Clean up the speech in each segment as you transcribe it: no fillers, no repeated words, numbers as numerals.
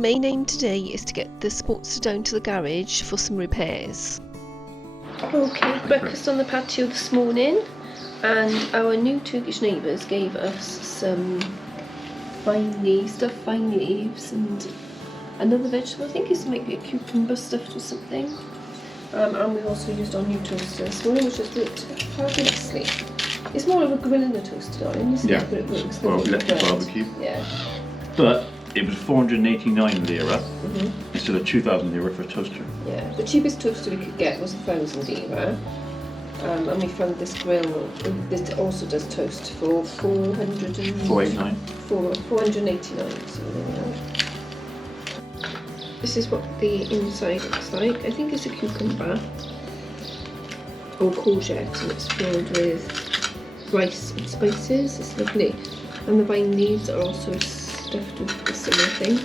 main aim today is to get the Sportster down to the garage for some repairs. Okay, breakfast on the patio this morning, and our new Turkish neighbours gave us some stuffed vine leaves and another vegetable. I think this might be a cucumber stuffed with something. And we also used our new toaster this morning, which has worked fabulously. It's more of a grill than a toaster, darling, isn't it? But it works. Well, electric barbecue. Yeah. But it was 489 lira instead of 2,000 lira for a toaster. Yeah, the cheapest toaster we could get was 1,000 lira. And we found this grill that also does toast for 489. 489, so there we are. This is what the inside looks like. I think it's a cucumber or courgette, and it's filled with rice and spices. It's lovely. And the vine leaves are also stuffed with a similar thing.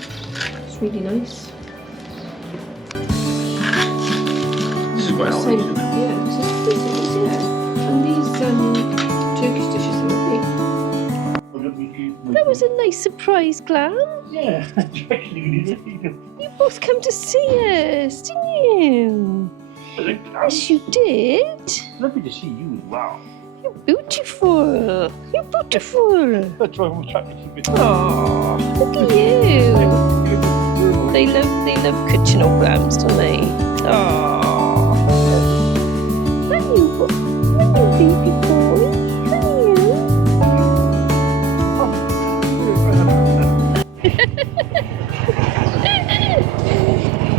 It's really nice. This is quite healthy, isn't it? Yeah, this is decent, yeah. And these Turkish dishes are lovely. That was a nice surprise, Glam. Yeah, You both come to see us, didn't you? Yes, you did. Lovely to see you as well. You're beautiful. You're beautiful. That's why I'm trying to keep it. Oh, look at you. They love kitchenograms, don't they? Oh. Honey, baby boy.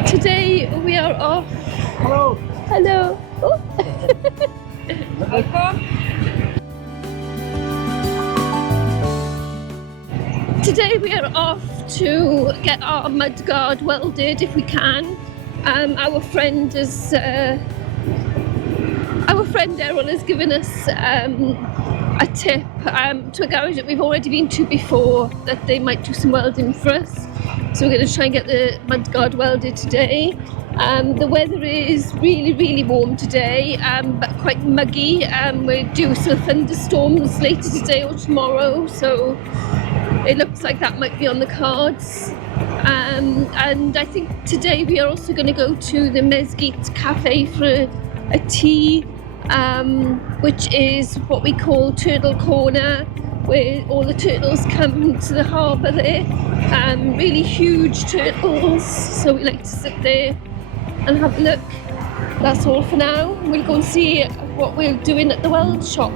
Today we are off. Hello. Hello. Oh. Today we are off to get our mudguard welded if we can. Our friend Aaron has given us a tip to a garage that we've already been to before, that they might do some welding for us. So we're going to try and get the mudguard welded today. The weather is really warm today, but quite muggy. We're due some thunderstorms later today or tomorrow, so it looks like that might be on the cards. And I think today we are also going to go to the Mezgit Cafe for a tea, which is what we call Turtle Corner, where all the turtles come to the harbour there. Really huge turtles, so we like to sit there and have a look. That's all for now. We'll go and see what we're doing at the weld shop.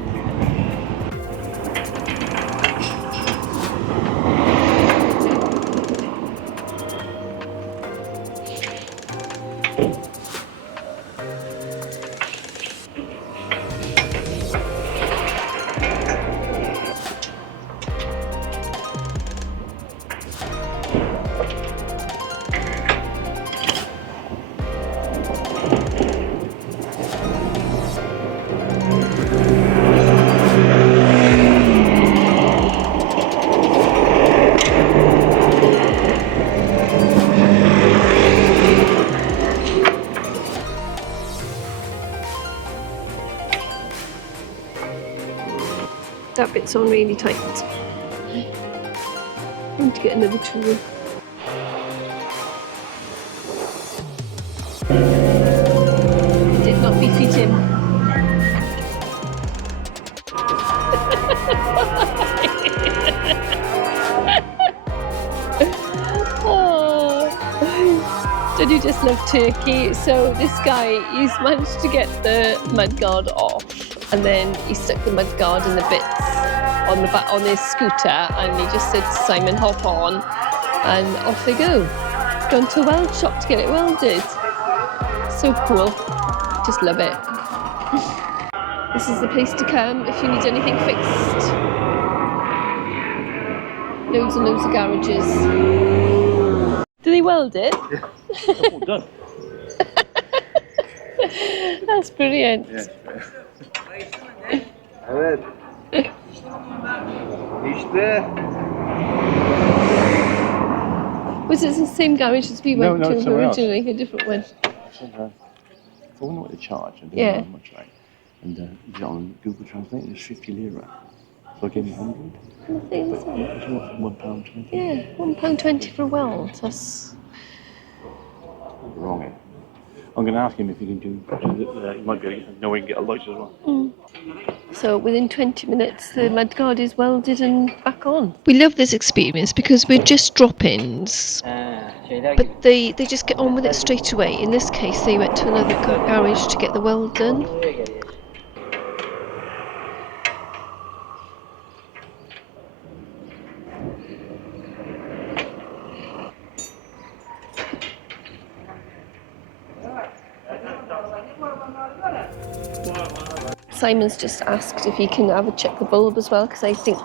That bit's on really tight. I need to get another tool. Did not befit him. Oh. Don't you just love Turkey? So this guy, he's managed to get the mudguard off, and then he stuck the mudguard in the bits on the back on his scooter, and he just said, "Simon, hop on," and off they go. Gone to a weld shop to get it welded. So cool. Just love it. This is the place to come if you need anything fixed. Loads and loads of garages. Do they weld it? Yeah, it's all done. That's brilliant. Evet. İşte. Was it the same garage as we went to somewhere originally? A different one? I wonder what they charge. I don't Yeah. know how much, right? And you get on Google Translate, it's 50 lira. So I gave him 100. kind of thing, isn't it? It's £1.20. Yeah, £1.20 for a weld. That's Wrong. I'm going to ask him if he can do. He might be able to know he can get a light as well. So within 20 minutes the mudguard is welded and back on. We love this experience because we're just drop-ins, but they just get on with it straight away. In this case they went to another garage to get the weld done. Simon's just asked if he can have a check the bulb as well, because I think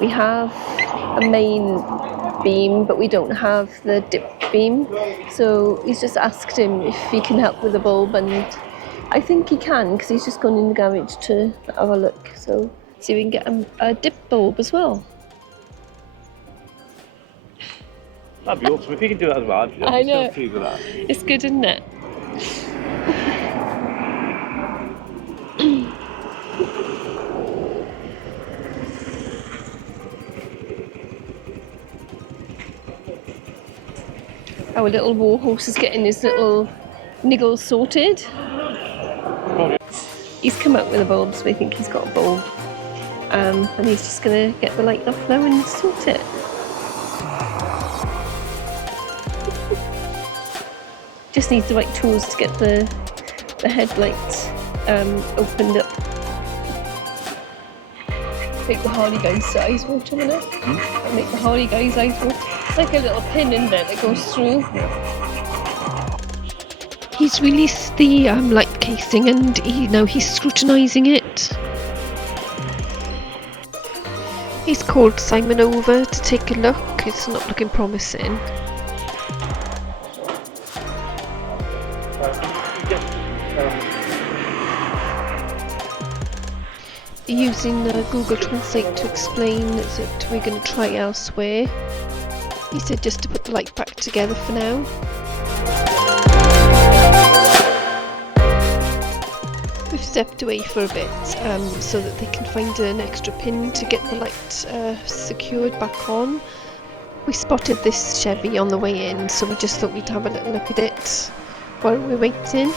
we have a main beam but we don't have the dip beam, so he's just asked him if he can help with the bulb, and I think he can because he's just gone in the garage to have a look, so see if we can get a dip bulb as well. That'd be awesome if he can do that as well. I know. So pleased with that. It's good, isn't it? Our little warhorse is getting his little niggles sorted. He's come up with a bulb, so we think he's got a bulb. And he's just going to get the light off now and sort it. Just needs the right tools to get the headlight opened up. Make the Harley guy's eyes water, won't it? Make the Harley guy's eyes water. It's like a little pin in there that goes through. He's released the light casing and now he's scrutinising it. He's called Simon over to take a look. It's not looking promising. Using Google Translate to explain that we're going to try elsewhere. He said just to put the light back together for now. We've stepped away for a bit so that they can find an extra pin to get the light secured back on. We spotted this Chevy on the way in, so we just thought we'd have a little look at it while we're waiting.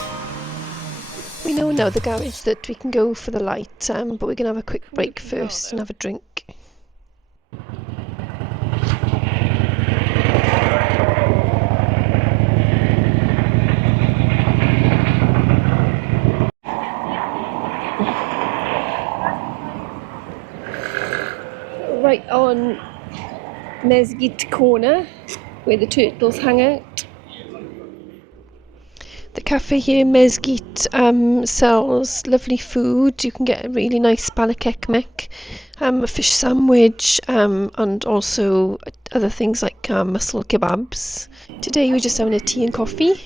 We know now the garage that we can go for the light, but we're going to have a quick break first and have a drink. Right on Mezgit Corner, where the turtles hang out. The cafe here, Mezgit, sells lovely food. You can get a really nice balak ekmek, a fish sandwich, and also other things like mussel kebabs. Today we're just having a tea and coffee.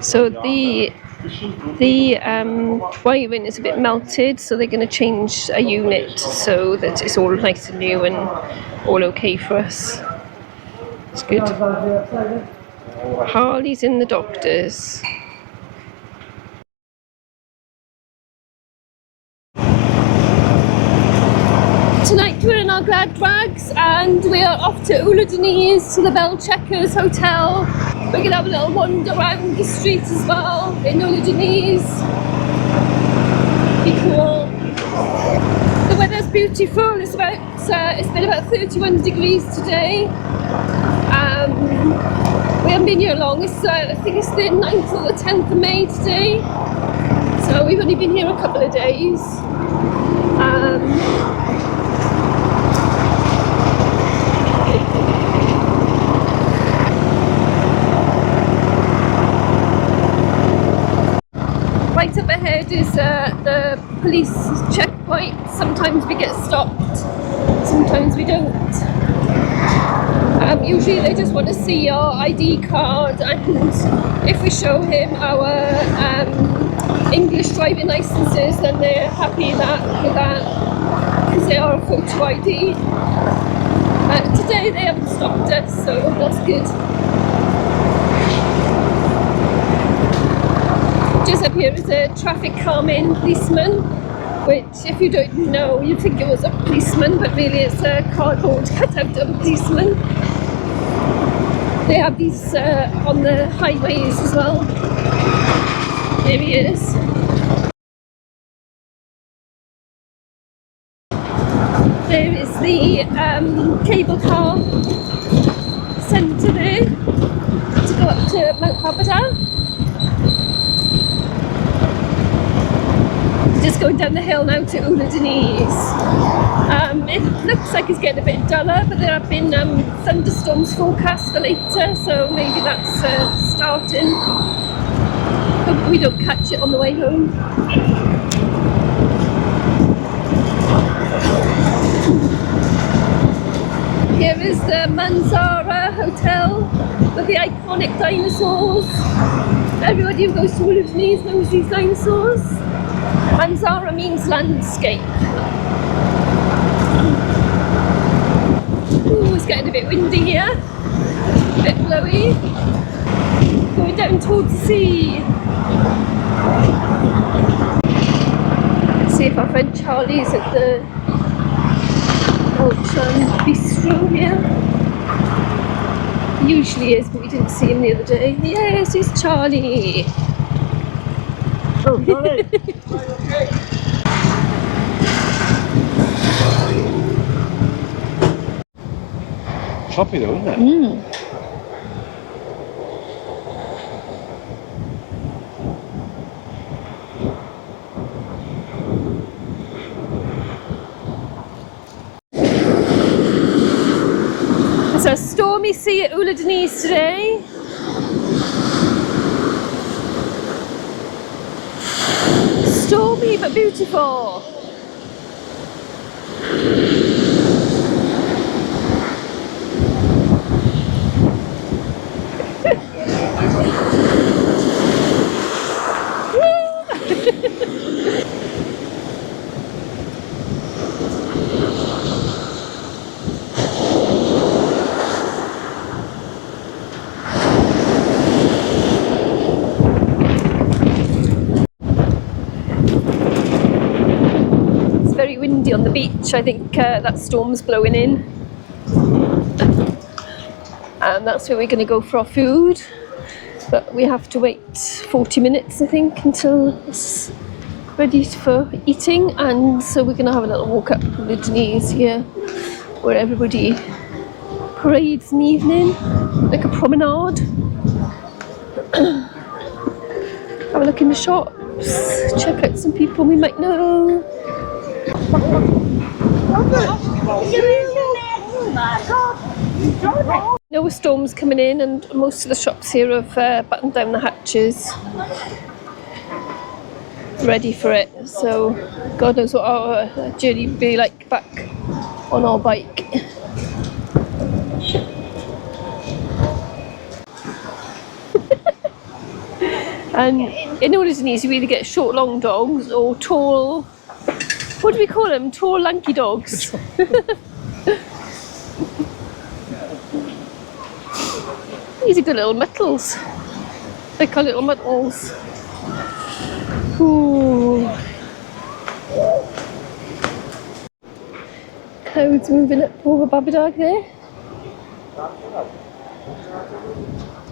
So the the wiring is a bit melted, so they're going to change a unit so that it's all nice and new and all okay for us. It's good. Harley's in the doctor's. Tonight we're in our glad rags and we are off to Ula-Denise to the Bell Checkers Hotel. We're going to have a little wander around the street as well in Ula-Denise. Be cool. The weather's beautiful. It's been about 31 degrees today. We haven't been here long. I think it's the 9th or the 10th of May today. So we've only been here a couple of days. Right up ahead is the police checkpoint. Sometimes we get stopped, sometimes we don't. Usually they just want to see our ID card, and if we show him our English driving licences, then they're happy with that because they are a photo ID. Today they haven't stopped us, so that's good. Just up here is a traffic calming policeman, which if you don't know, you'd think it was a policeman, but really it's a cardboard cutout of a policeman. They have these on the highways as well. There he is. There is the cable car centre there to go up to Mount Papata. Just going down the hill now to Ula-Denise. It looks like it's getting a bit duller, but there have been thunderstorms forecast for later, so maybe that's starting. Hope we don't catch it on the way home. Here is the Manzara Hotel with the iconic dinosaurs. Everybody who goes to Ula-Denise knows these dinosaurs. Manzara means landscape. Ooh, it's getting a bit windy here, a bit blowy. Going down towards the sea. Let's see if our friend Charlie's at the Bistro here. He usually is, but we didn't see him the other day. Yes, it's Charlie. Oh, Charlie! Choppy though, isn't it? Mm. It's a stormy sea at Ula-Denise today. Stormy but beautiful. Very windy on the beach. I think that storm's blowing in, and that's where we're going to go for our food, but we have to wait 40 minutes I think until it's ready for eating, and so we're going to have a little walk up the Denise here where everybody parades in the evening, like a promenade. Have a look in the shops, check out some people we might know. No storms coming in, and most of the shops here have buttoned down the hatches, ready for it. So God knows what our journey will be like back on our bike. And in all Indonesia, you either get short, long dogs or tall. What do we call them? Tall, lanky dogs. These are good little metals. They call little metals. Ooh. Clouds moving up over Babadag there.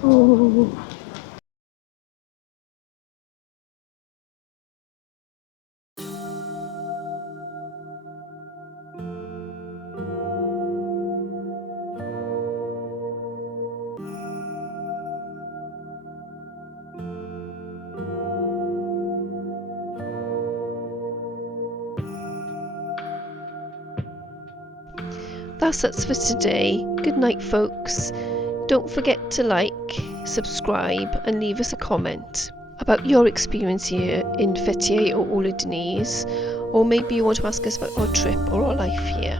Ooh. That's it for today. Good night, folks. Don't forget to like, subscribe and leave us a comment about your experience here in Fethiye or Harley-Davidson, or maybe you want to ask us about our trip or our life here.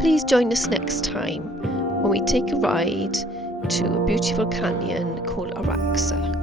Please join us next time when we take a ride to a beautiful canyon called Araksa.